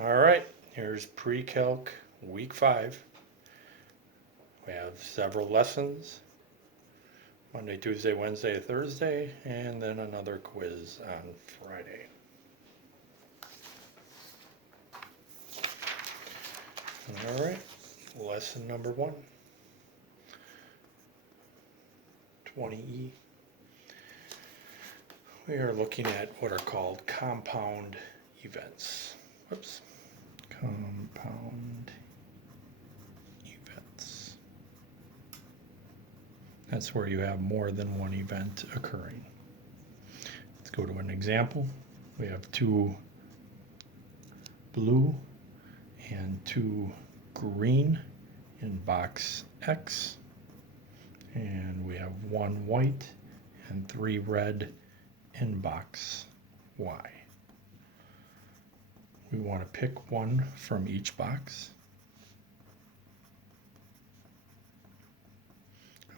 All right, here's Precalc week 5. We have several lessons Monday, Tuesday, Wednesday, Thursday, and then another quiz on Friday. All right, lesson number 1, 20E. We are looking at what are called compound events. Whoops. Compound events. That's where you have more than one event occurring. Let's go to an example. We have 2 blue and 2 green in box X, and we have 1 white and 3 red in box Y. We want to pick one from each box.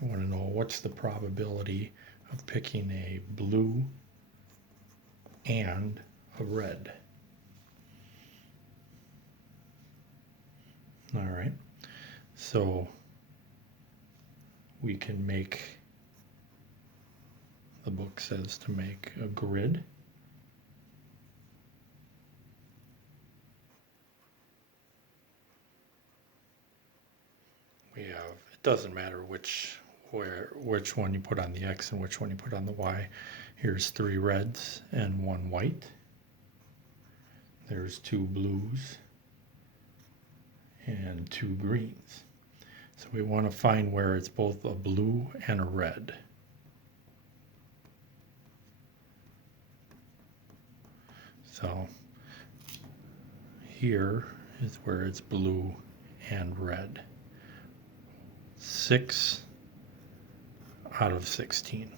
I want to know what's the probability of picking a blue and a red. All right, so we can make, the book says to make a grid. We have, it doesn't matter which one you put on the X and which one you put on the Y. Here's 3 reds and 1 white. There's 2 blues and 2 greens. So we want to find where it's both a blue and a red. So here is where it's blue and red. 6 out of 16,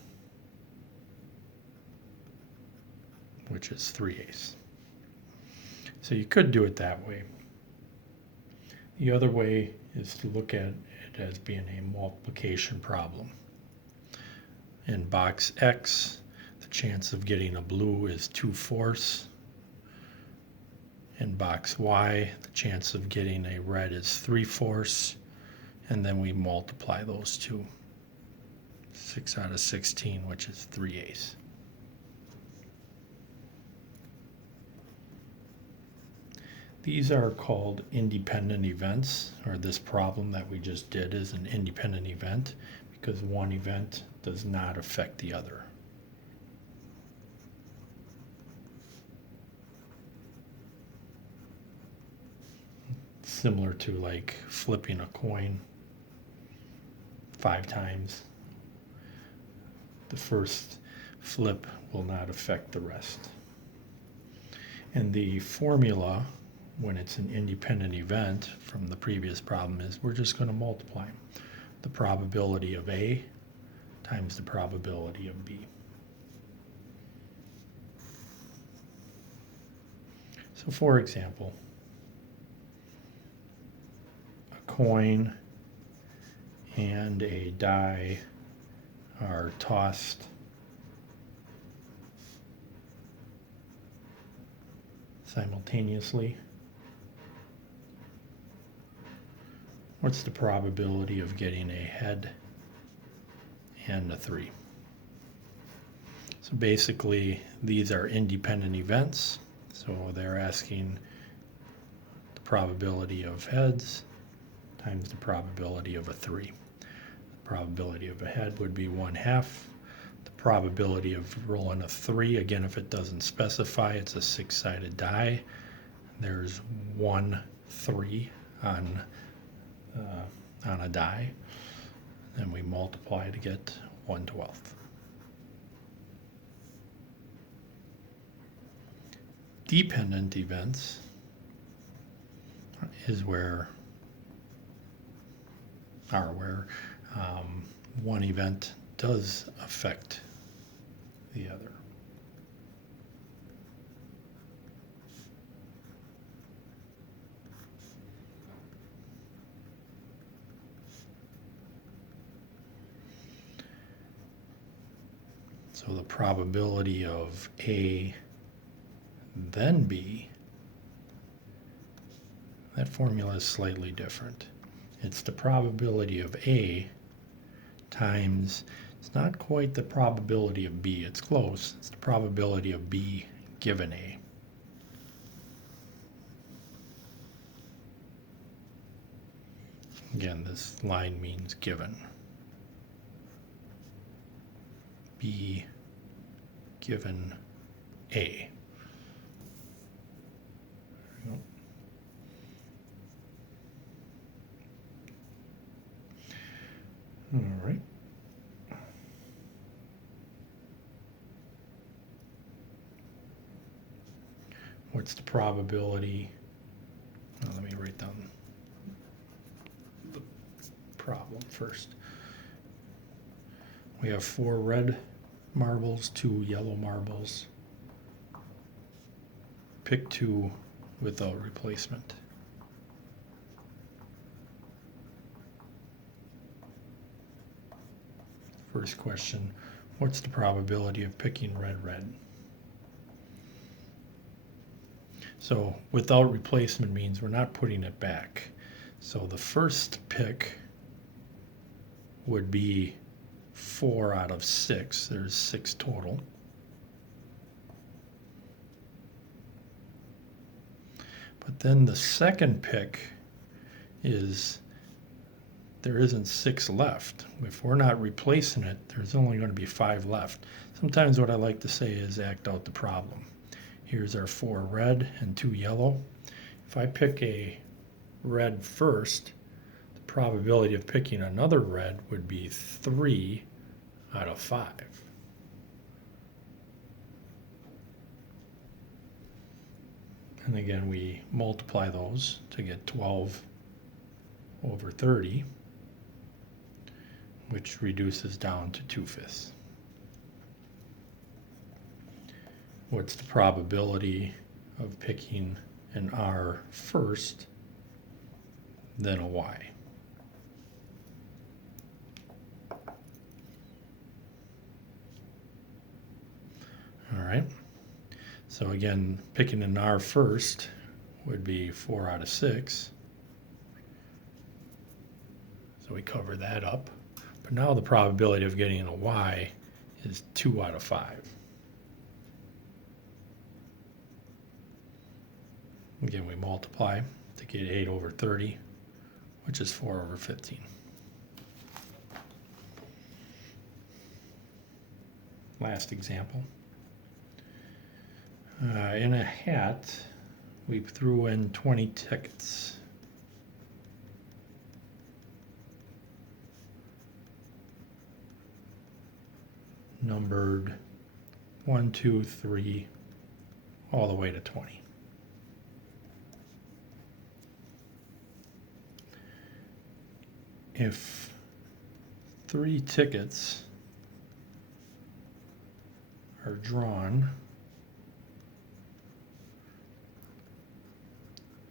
which is 3/8. So you could do it that way. The other way is to look at it as being a multiplication problem. In box X, the chance of getting a blue is 2/4. In box Y, the chance of getting a red is 3/4. And then we multiply those two. 6 out of 16, which is 3/8. These are called independent events, or this problem that we just did is an independent event because one event does not affect the other. Similar to like flipping a coin 5 times. The first flip will not affect the rest. And the formula, when it's an independent event from the previous problem, is we're just going to multiply the probability of A times the probability of B. So for example, a coin and a die are tossed simultaneously. What's the probability of getting a head and a 3? So basically, these are independent events. So they're asking the probability of heads times the probability of a 3. The probability of a head would be 1/2. The probability of rolling a 3, again, if it doesn't specify, it's a 6-sided die. There's 1 3 on a die, and we multiply to get 1/12. Dependent events is where one event does affect the other. So the probability of A then B that formula is slightly different. It's the probability of A times, it's not quite the probability of B, it's close. It's the probability of B given A. Again, this line means given. B given A. All right. What's the probability? Let me write down the problem first. We have 4 red marbles, 2 yellow marbles. Pick 2 without replacement. First question, what's the probability of picking red, red? So without replacement means we're not putting it back. So the first pick would be 4 out of 6. There's 6 total. But then the second pick is, there isn't 6 left. If we're not replacing it, there's only going to be 5 left. Sometimes what I like to say is act out the problem. Here's our 4 red and 2 yellow. If I pick a red first, the probability of picking another red would be 3 out of 5. And again, we multiply those to get 12 over 30, which reduces down to 2/5. What's the probability of picking an R first, then a Y? All right. So again, picking an R first would be 4 out of 6. So we cover that up. But now the probability of getting a Y is 2 out of 5. Again, we multiply to get 8 over 30, which is 4 over 15. Last example. In a hat, we threw in 20 tickets. Numbered 1, 2, 3, all the way to 20. If 3 tickets are drawn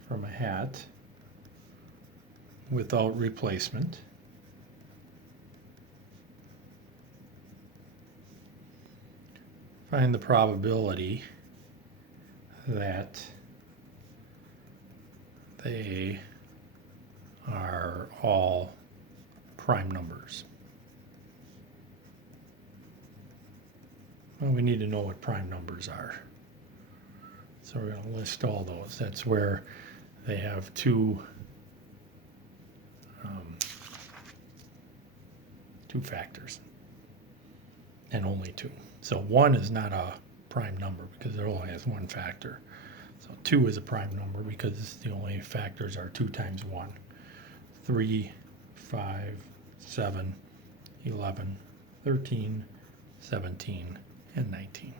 from a hat without replacement, find the probability that they are all prime numbers. Well, we need to know what prime numbers are. So we're going to list all those. That's where they have two factors and only 2. So 1 is not a prime number because it only has 1 factor. So 2 is a prime number because the only factors are 2 times 1. 3, 5, 7, 11, 13, 17, and 19.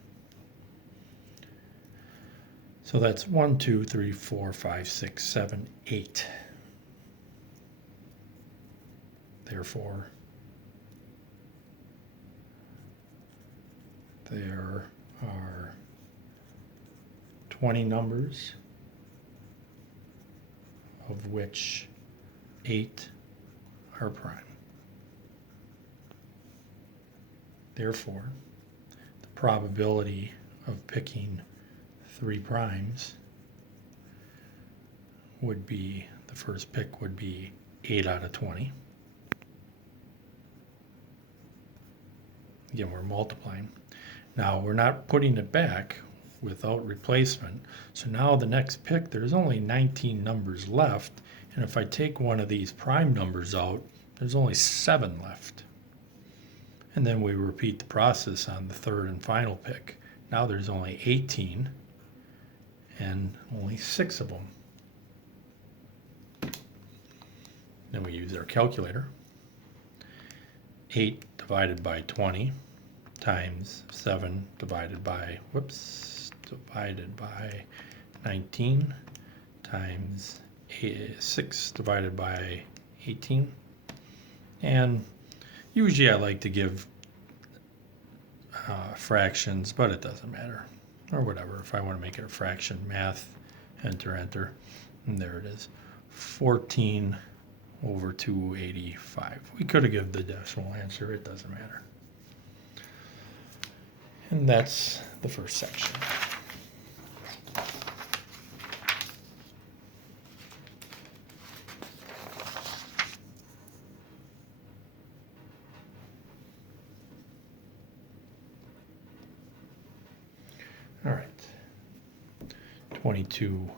So that's 1, 2, 3, 4, 5, 6, 7, 8. Therefore, there are 20 numbers, of which 8 are prime. Therefore, the probability of picking 3 primes would be, the first pick would be 8 out of 20. Again, we're multiplying. Now we're not putting it back without replacement. So now the next pick, there's only 19 numbers left. And if I take one of these prime numbers out, there's only 7 left. And then we repeat the process on the third and final pick. Now there's only 18 and only 6 of them. Then we use our calculator. 8 divided by 20 times 7 divided by 19 times 6 divided by 18. And usually I like to give fractions, but it doesn't matter. Or whatever. If I want to make it a fraction, math, enter, enter. And there it is. 14 over 285. We could have given the decimal answer. It doesn't matter. And that's the first section. All right. 22F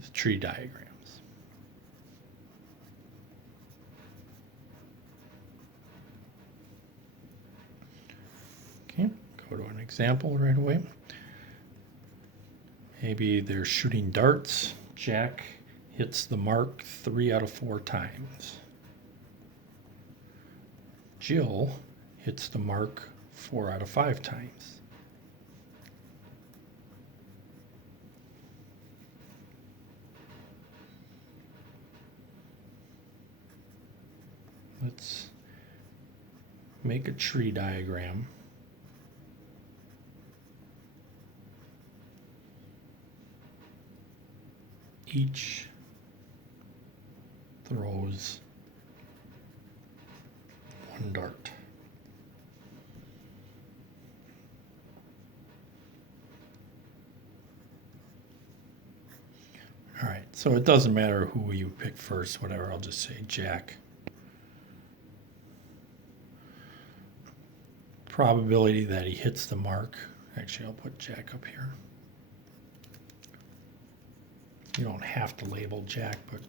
is tree diagrams. Okay, go to an example right away. Maybe they're shooting darts. Jack hits the mark 3 out of 4 times. Jill hits the mark 4 out of 5 times. Let's make a tree diagram. Each throws 1 dart. All right, so it doesn't matter who you pick first, whatever, I'll just say Jack. Probability that he hits the mark, actually I'll put Jack up here. You don't have to label Jack, but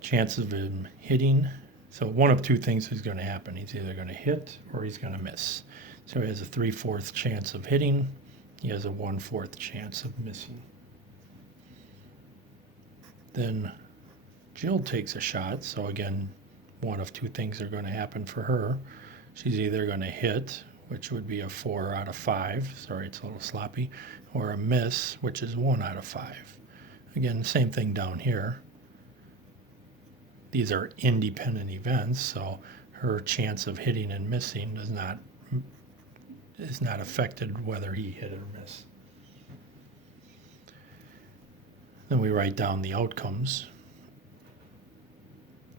chances of him hitting. So one of 2 things is going to happen. He's either going to hit or he's going to miss. So he has a 3/4 chance of hitting. He has a 1/4 chance of missing. Then Jill takes a shot. So again, one of 2 things are going to happen for her. She's either going to hit, which would be a 4 out of 5. Sorry, it's a little sloppy. Or a miss, which is 1 out of 5. Again, same thing down here. These are independent events, so her chance of hitting and missing is not affected whether he hit or miss. Then we write down the outcomes.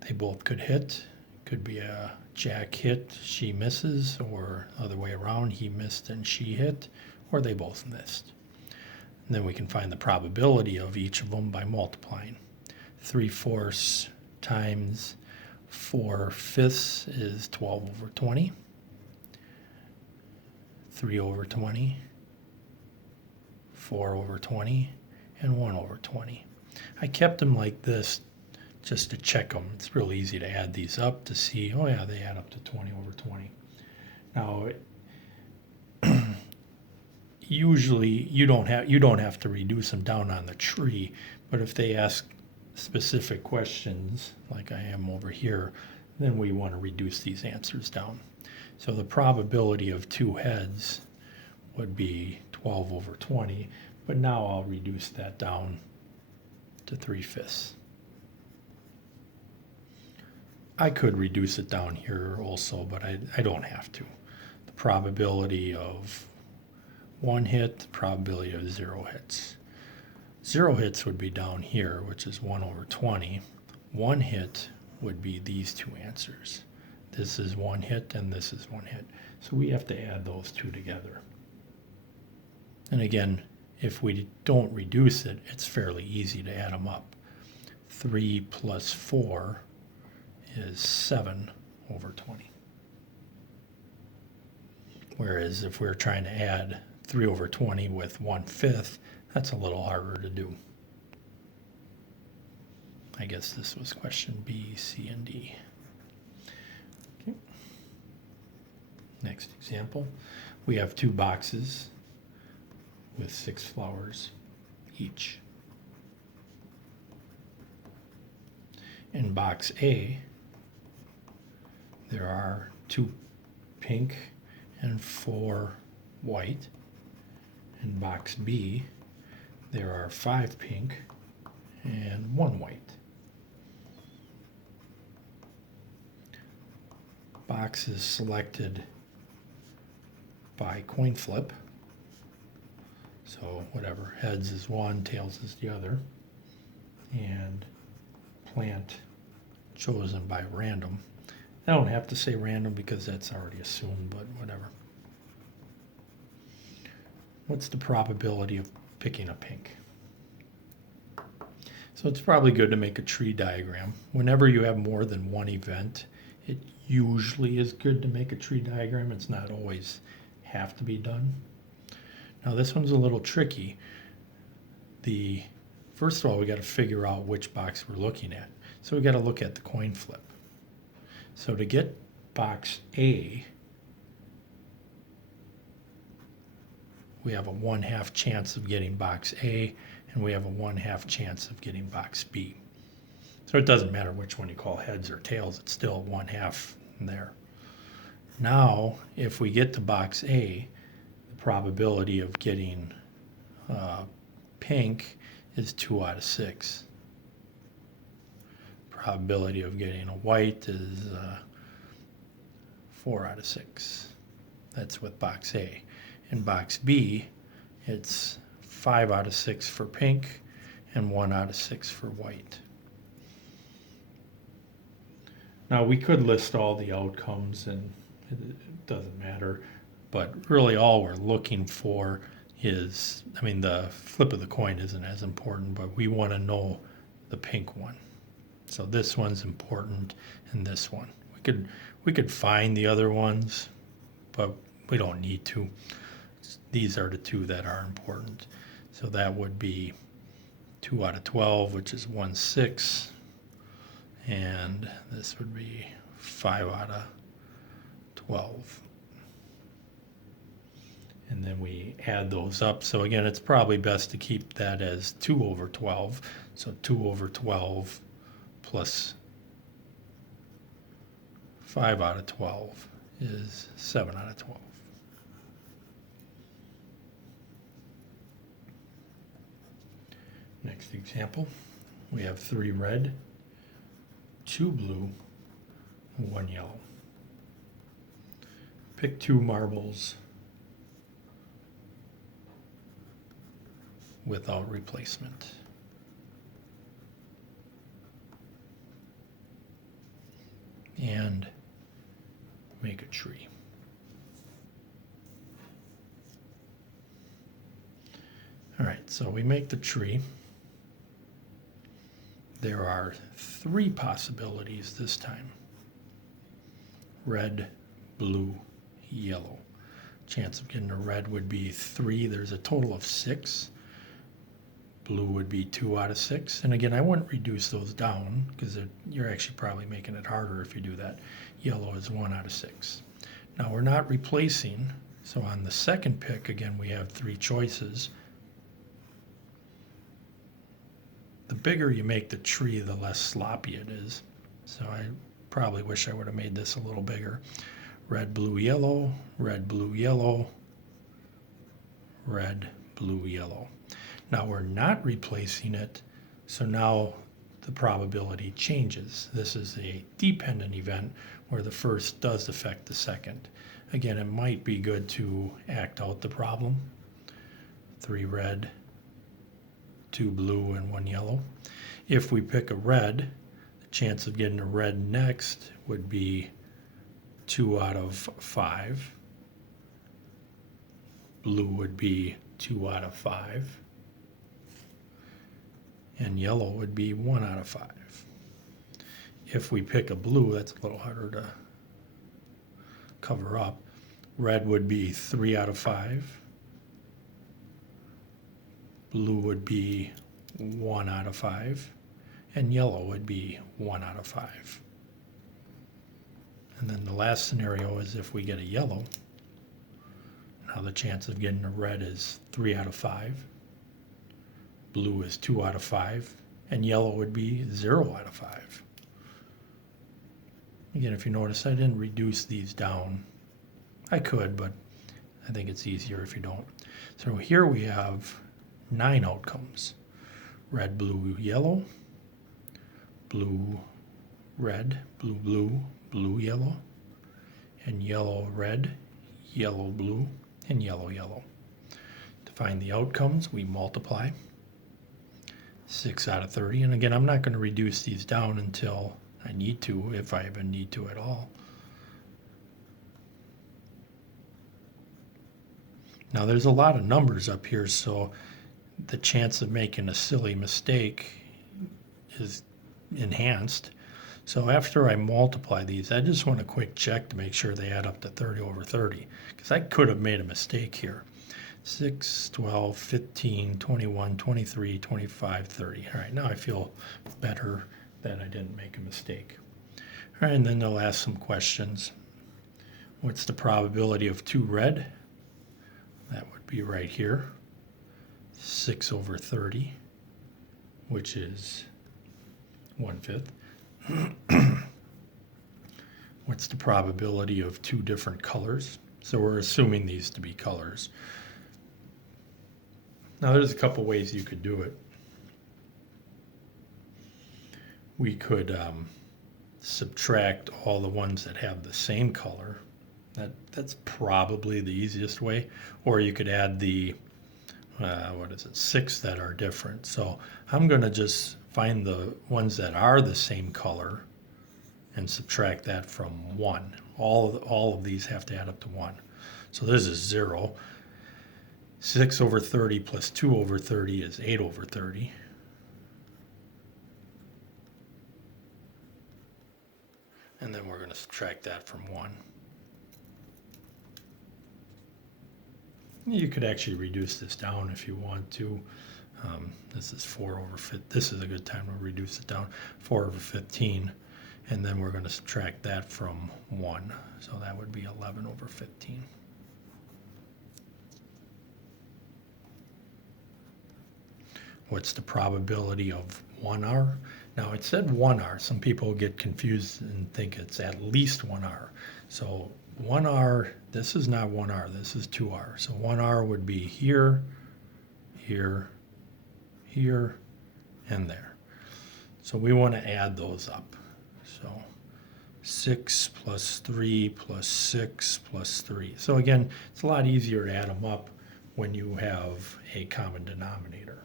They both could hit. Could be a Jack hit, she misses, or other way around, he missed and she hit, or they both missed. And then we can find the probability of each of them by multiplying. 3/4 times 4/5 is 12 over 20. 3 over 20, 4 over 20, and 1 over 20. I kept them like this just to check them. It's real easy to add these up to see, oh yeah, they add up to 20 over 20. Now, usually you don't have to reduce them down on the tree, but if they ask specific questions like I am over here, then we want to reduce these answers down. So the probability of 2 heads would be 12 over 20, but now I'll reduce that down to 3/5. I could reduce it down here also, but I don't have to. The probability of 1 hit, the probability of 0 hits. 0 hits would be down here, which is 1 over 20. 1 hit would be these 2 answers. This is one hit and this is one hit. So we have to add those two together. And again, if we don't reduce it, it's fairly easy to add them up. 3 plus 4 is 7 over 20. Whereas if we're trying to add 3 over 20 with 1/5, that's a little harder to do. I guess this was question B, C, and D. Okay. Next example, we have 2 boxes with 6 flowers each. In box A, there are 2 pink and 4 white. In box B, there are 5 pink and 1 white. Box is selected by coin flip. So whatever, heads is one, tails is the other. And plant chosen by random. I don't have to say random because that's already assumed, but whatever. What's the probability of picking a pink? So it's probably good to make a tree diagram. Whenever you have more than one event, it usually is good to make a tree diagram. It's not always have to be done. Now this one's a little tricky. First of all, we got to figure out which box we're looking at. So we got to look at the coin flip. So to get box A, we have a 1/2 chance of getting box A, and we have a 1/2 chance of getting box B. So it doesn't matter which one you call heads or tails, it's still 1/2 in there. Now, if we get to box A, the probability of getting pink is 2 out of 6. Probability of getting a white is 4 out of 6. That's with box A. In box B, it's 5 out of 6 for pink and 1 out of 6 for white. Now we could list all the outcomes and it doesn't matter, but really all we're looking for is, the flip of the coin isn't as important, but we want to know the pink one. So this one's important and this one. We could find the other ones, but we don't need to. These are the 2 that are important. So that would be 2 out of 12, which is 1/6. And this would be 5 out of 12. And then we add those up. So again, it's probably best to keep that as 2 over 12. So 2 over 12 plus 5 out of 12 is 7 out of 12. Next example, we have 3 red, 2 blue, 1 yellow. Pick 2 marbles without replacement. And make a tree. All right, so we make the tree. There are 3 possibilities this time. Red, blue, yellow. Chance of getting a red would be 3. There's a total of 6. Blue would be 2 out of 6. And again, I wouldn't reduce those down because you're actually probably making it harder if you do that. Yellow is 1 out of 6. Now we're not replacing, so on the second pick, again, we have 3 choices. The bigger you make the tree, the less sloppy it is. So I probably wish I would have made this a little bigger. Red, blue, yellow, red, blue, yellow, red, blue, yellow. Now we're not replacing it, so now the probability changes. This is a dependent event where the first does affect the second. Again, it might be good to act out the problem. 3 red, 2 blue, and 1 yellow. If we pick a red, the chance of getting a red next would be 2 out of 5. Blue would be 2 out of 5. And yellow would be 1 out of 5. If we pick a blue, that's a little harder to cover up. Red would be 3 out of 5. Blue would be 1 out of 5. And yellow would be 1 out of 5. And then the last scenario is if we get a yellow. Now the chance of getting a red is 3 out of 5. Blue is 2 out of 5. And yellow would be 0 out of 5. Again, if you notice, I didn't reduce these down. I could, but I think it's easier if you don't. So here we have 9 outcomes. Red, blue, yellow. Blue, red, blue, blue, blue, yellow. And yellow, red, yellow, blue, and yellow, yellow. To find the outcomes, we multiply. 6 out of 30. And again, I'm not going to reduce these down until I need to, if I even need to at all. Now there's a lot of numbers up here, so the chance of making a silly mistake is enhanced. So after I multiply these, I just want a quick check to make sure they add up to 30 over 30, because I could have made a mistake here. 6, 12, 15, 21, 23, 25, 30. All right, now I feel better that I didn't make a mistake. All right, and then they'll ask some questions. What's the probability of 2 red? That would be right here. 6 over 30, which is 1/5. What's the probability of 2 different colors? So we're assuming these to be colors. Now there's a couple ways you could do it. We could subtract all the ones that have the same color. That's probably the easiest way. Or you could add the 6 that are different. So I'm going to just find the ones that are the same color and subtract that from 1. All of these have to add up to 1. So this is 0. 6 over 30 plus 2 over 30 is 8 over 30. And then we're going to subtract that from 1. You could actually reduce this down if you want to. This is 4 over 15. This is a good time to reduce it down. 4 over 15. And then we're going to subtract that from 1. So that would be 11 over 15. What's the probability of 1R? Now it said 1R. Some people get confused and think it's at least 1R. So 1R, this is not 1R, this is 2R. So 1R would be here, here, here, and there. So we want to add those up. So 6 plus 3 plus 6 plus 3. So again, it's a lot easier to add them up when you have a common denominator.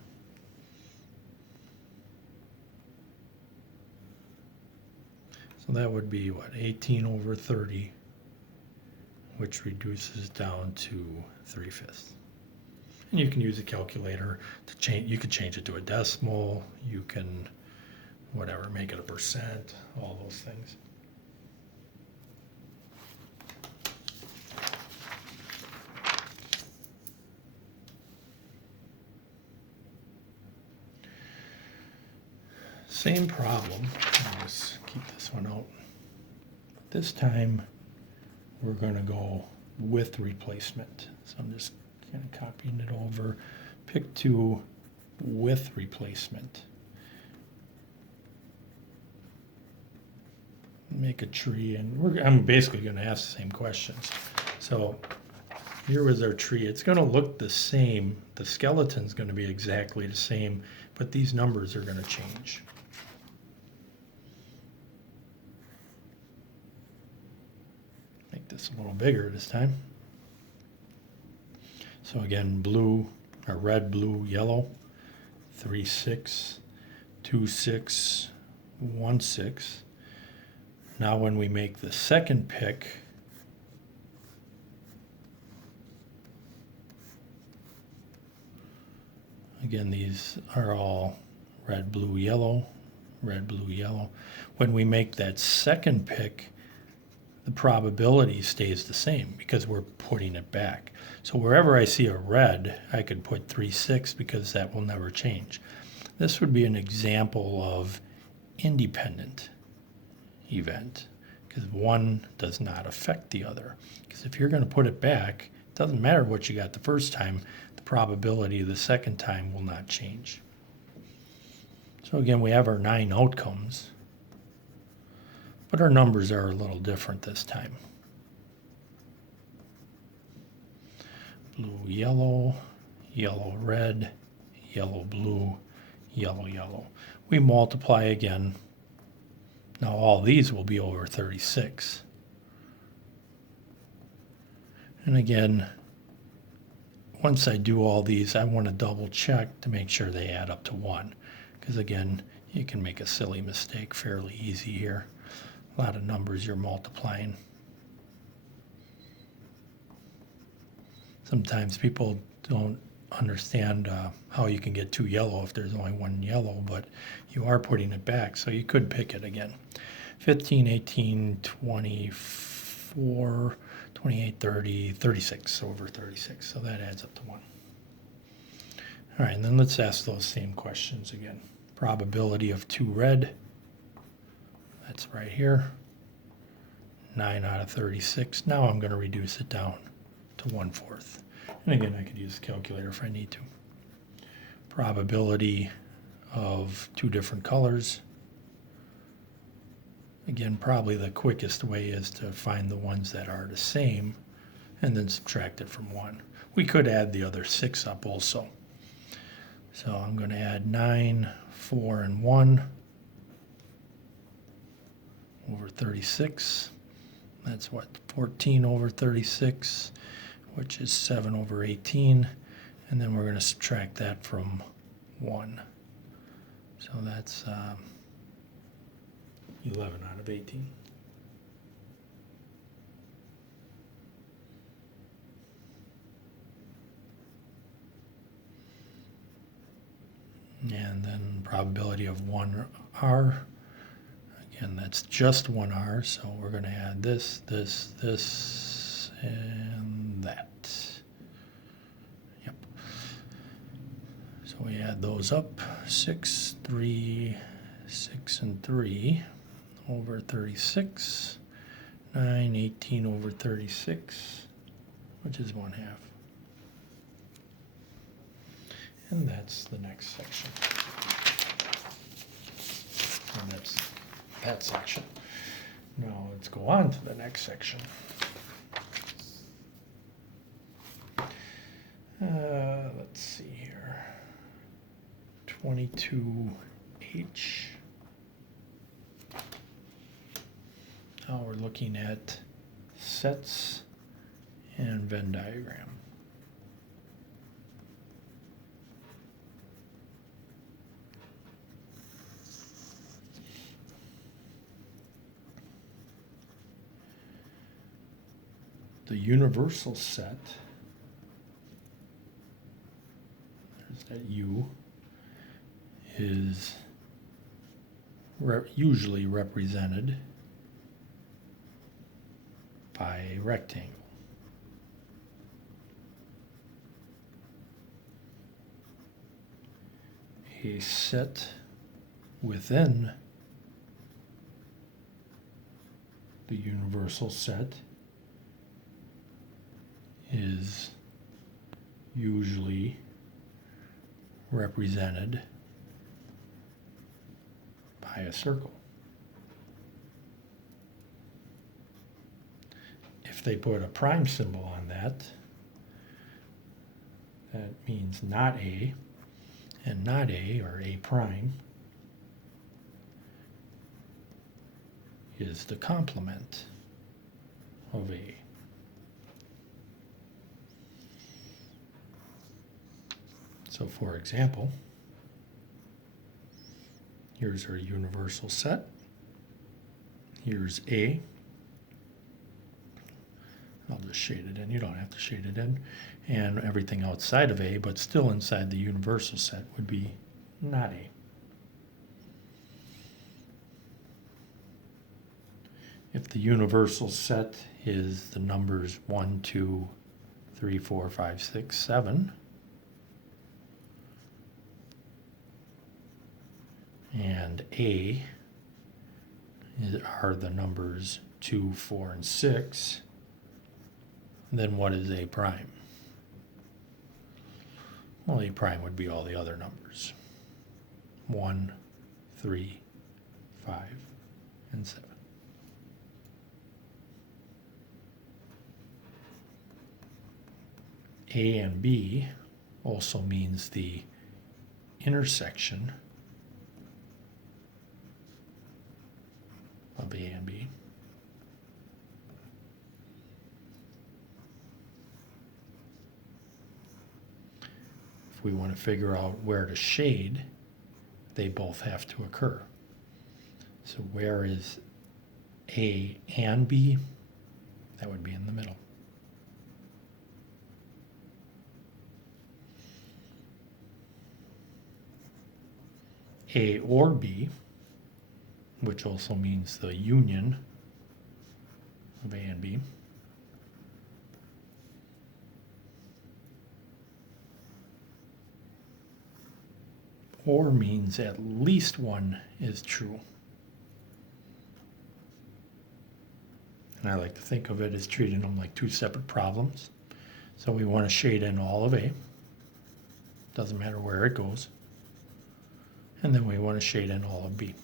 So that would be, 18 over 30, which reduces down to 3/5. And you can use a calculator to change. You could change it to a decimal. You can, make it a percent, all those things. Same problem. I'll just keep this one out. This time we're going to go with replacement. So I'm just kind of copying it over. Pick 2 with replacement. Make a tree, and I'm basically going to ask the same questions. So here was our tree. It's going to look the same. The skeleton's going to be exactly the same, but these numbers are going to change. Make this a little bigger this time. So again, blue, or red, blue, yellow, 3, 6, 2, 6, 1, 6. Now when we make the second pick, again, these are all red, blue, yellow, red, blue, yellow. When we make that second pick, the probability stays the same because we're putting it back. So wherever I see a red, I could put 3, 6 because that will never change. This would be an example of independent event because one does not affect the other. Because if you're going to put it back, it doesn't matter what you got the first time, the probability the second time will not change. So again, we have our 9 outcomes, but our numbers are a little different this time. Blue, yellow, yellow, red, yellow, blue, yellow, yellow. We multiply again. Now all these will be over 36. And again, once I do all these, I want to double check to make sure they add up to 1. Because again, you can make a silly mistake fairly easy here. A lot of numbers you're multiplying. Sometimes people don't understand how you can get 2 yellow if there's only 1 yellow, but you are putting it back, so you could pick it again. 15, 18, 24, 28, 30, 36, over 36, so that adds up to 1. All right, and then let's ask those same questions again. Probability of 2 red, that's right here, 9 out of 36. Now I'm going to reduce it down to 1/4. And again, I could use a calculator if I need to. Probability of 2 different colors. Again, probably the quickest way is to find the ones that are the same and then subtract it from 1. We could add the other 6 up also. So I'm going to add 9, 4, and 1 over 36. That's what, 14 over 36, which is 7 over 18. And then we're going to subtract that from 1. So that's 11 out of 18. And then probability of 1R. Again, that's just 1R, so we're going to add this, this, this, and that. Yep. So we add those up. 6, 3, 6, and 3 over 36. 9, 18 over 36, which is 1/2. And that's the next section. And that's that section. Now let's go on to the next section. Let's see here. 22H. Now we're looking at sets and Venn diagram. The universal set, there's that U, is usually represented by a rectangle. A set within the universal set is usually represented by a circle. If they put a prime symbol on that, that means not A, and not A, or A prime, is the complement of A. So for example, here's our universal set. Here's A. I'll just just shade it in. You don't have to shade it in. And everything outside of A, but still inside the universal set, would be not A. If the universal set is the numbers 1, 2, 3, 4, 5, 6, 7, and A are the numbers 2, 4, and 6, then what is A prime? Well, A prime would be all the other numbers. 1, 3, 5, and 7. A and B also means the intersection of A and B. If we want to figure out where to shade, they both have to occur. So where is A and B? That would be in the middle. A or B, which also means the union of A and B. Or means at least one is true. And I like to think of it as treating them like two separate problems. So we want to shade in all of A. Doesn't matter where it goes. And then we want to shade in all of B.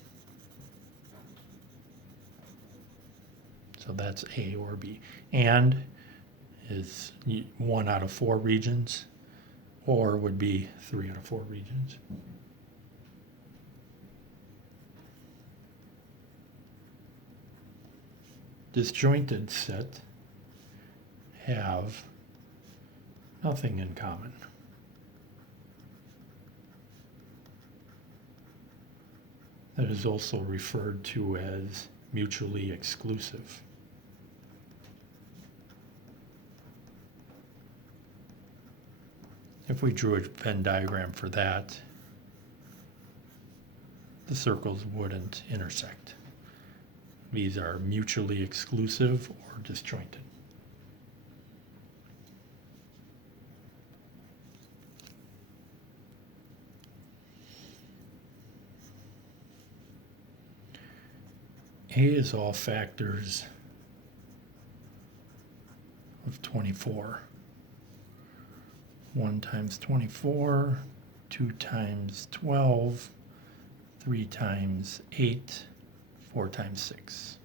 So that's A or B. And is 1 out of 4 regions, or would be 3 out of 4 regions. Disjointed set have nothing in common. That is also referred to as mutually exclusive. If we drew a Venn diagram for that, the circles wouldn't intersect. These are mutually exclusive or disjointed. A is all factors of 24. 1 times 24, 2 times 12, 3 times 8, 4 times 6.